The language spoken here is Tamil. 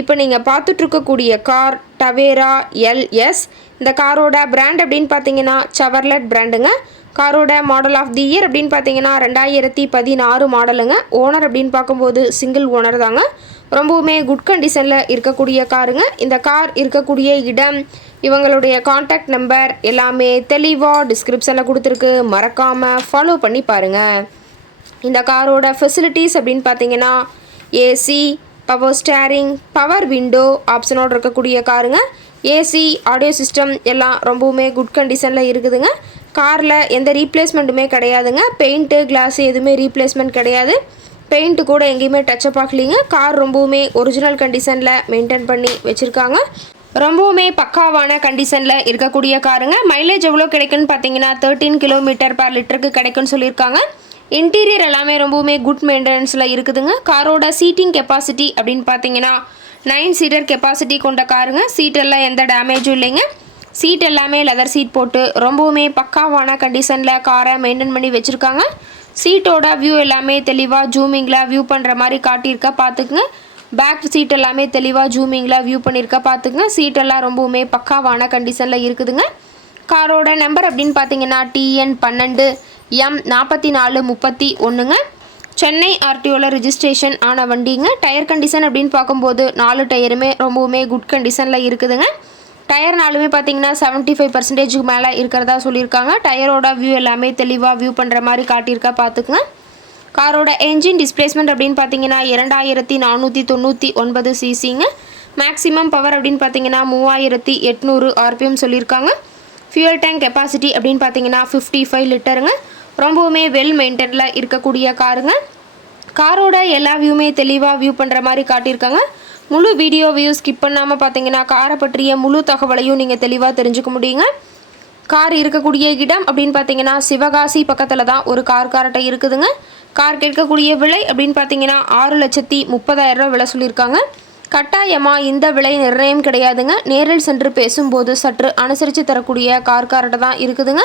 இப்போ நீங்கள் பார்த்துட்ருக்கக்கூடிய கார் டவேரா எல்எஸ் இந்த காரோட பிராண்ட் அப்படின்னு பார்த்தீங்கன்னா சவர்லட் பிராண்டுங்க காரோட மாடல் ஆஃப் தி இயர் அப்படின்னு பார்த்தீங்கன்னா ரெண்டாயிரத்தி பதினாறு மாடலுங்க ஓனர் அப்படின்னு பார்க்கும்போது சிங்கிள் ஓனர் தாங்க. ரொம்பவுமே குட் கண்டிஷனில் இருக்கக்கூடிய காருங்க. இந்த கார் இருக்கக்கூடிய இடம் இவங்களுடைய காண்டாக்ட் நம்பர் எல்லாமே தெளிவாக டிஸ்கிரிப்ஷனில் கொடுத்துருக்கு. மறக்காமல் ஃபாலோ பண்ணி பாருங்கள் இந்த காரோட ஃபெசிலிட்டிஸ் அப்படின்னு பார்த்தீங்கன்னா AC power steering power window ஆப்ஷனோடு இருக்கக்கூடிய காருங்க. ஏசி ஆடியோ சிஸ்டம் எல்லாம் ரொம்பவுமே குட் கண்டிஷனில் இருக்குதுங்க. காரில் எந்த ரீப்ளேஸ்மெண்ட்டுமே கிடையாதுங்க. பெயிண்ட்டு கிளாஸ் எதுவுமே ரீப்ளேஸ்மெண்ட் கிடையாது. பெயிண்ட்டு கூட எங்கேயுமே டச்சப் ஆகலிங்க. கார் ரொம்பவுமே ஒரிஜினல் கண்டிஷனில் மெயின்டைன் பண்ணி வச்சுருக்காங்க. ரொம்பவுமே பக்காவான கண்டிஷனில் இருக்கக்கூடிய காருங்க. மைலேஜ் எவ்வளோ கிடைக்குன்னு பார்த்தீங்கன்னா தேர்ட்டீன் கிலோமீட்டர் பர் லிட்டருக்கு கிடைக்குன்னு சொல்லியிருக்காங்க. இன்டீரியர் எல்லாமே ரொம்பவுமே குட் மெயின்டெனன்ஸில் இருக்குதுங்க. காரோட சீட்டிங் கெப்பாசிட்டி அப்படின்னு பார்த்தீங்கன்னா நைன் சீட்டர் கெப்பாசிட்டி கொண்ட காருங்க. சீட்டெல்லாம் எந்த டேமேஜும் இல்லைங்க. சீட் எல்லாமே லெதர் சீட் போட்டு ரொம்பவுமே பக்காவான கண்டிஷனில் காரை மெயின்டைன் பண்ணி வச்சுருக்காங்க. சீட்டோட வியூ எல்லாமே தெளிவாக ஜூமிங்கில் வியூ பண்ணுற மாதிரி காட்டியிருக்கா பார்த்துக்குங்க பேக் சீட் எல்லாமே தெளிவாக ஜூமிங்கில் வியூ பண்ணியிருக்கா பார்த்துக்குங்க சீட்டெல்லாம் ரொம்பவுமே பக்காவான கண்டிஷனில் இருக்குதுங்க. காரோட நம்பர் அப்படின்னு பார்த்தீங்கன்னா டிஎன் பன்னெண்டு. எம் நாற்பத்தி நாலு முப்பத்தி ஒன்றுங்க சென்னை ஆர்டிஓவில் ரிஜிஸ்ட்ரேஷன் ஆன வண்டிங்க. டயர் கண்டிஷன் அப்படின்னு பார்க்கும்போது நாலு டயருமே ரொம்பவுமே குட் கண்டிஷனில் இருக்குதுங்க. டயர் நாலுமே பார்த்தீங்கன்னா செவன்ட்டி ஃபைவ் பர்சன்டேஜுக்கு மேலே இருக்கிறதா சொல்லியிருக்காங்க. டயரோட வியூ எல்லாமே தெளிவாக வியூ பண்ணுற மாதிரி காட்டியிருக்கா பார்த்துக்குங்க. காரோட என்ஜின் டிஸ்பிளேஸ்மெண்ட் அப்படின்னு பார்த்தீங்கன்னா இரண்டாயிரத்தி நானூற்றி தொண்ணூற்றி ஒன்பது சிசிங்க மேக்ஸிமம் பவர் அப்படின்னு பார்த்தீங்கன்னா மூவாயிரத்தி எட்நூறு ஆர்பிஎம் சொல்லியிருக்காங்க. ஃபியூல் டேங்க் கெப்பாசிட்டி அப்படின்னு பார்த்தீங்கன்னா ஃபிஃப்டி ஃபைவ் லிட்டருங்க ரொம்பவுமே வெல் மெயின்டெனில் இருக்கக்கூடிய காருங்க. காரோட எல்லா வியூமே தெளிவாக வியூ பண்ணுற மாதிரி காட்டியிருக்காங்க. முழு வீடியோ வியூ ஸ்கிப் பண்ணாமல் பார்த்தீங்கன்னா காரை பற்றிய முழு தகவலையும் நீங்கள் தெளிவாக தெரிஞ்சுக்க முடியுங்க. கார் இருக்கக்கூடிய இடம் அப்படின்னு பார்த்தீங்கன்னா சிவகாசி பக்கத்தில் தான் ஒரு கார் கார்ட்டை இருக்குதுங்க. கார் கேட்கக்கூடிய விலை அப்படின்னு பார்த்தீங்கன்னா ஆறு லட்சத்தி முப்பதாயிரம் ரூபா விலை சொல்லியிருக்காங்க. கட்டாயமாக இந்த விலை நிர்ணயம் கிடையாதுங்க. நேரில் சென்று பேசும்போது சற்று அனுசரித்து தரக்கூடிய கார் கார்ட்டை தான் இருக்குதுங்க.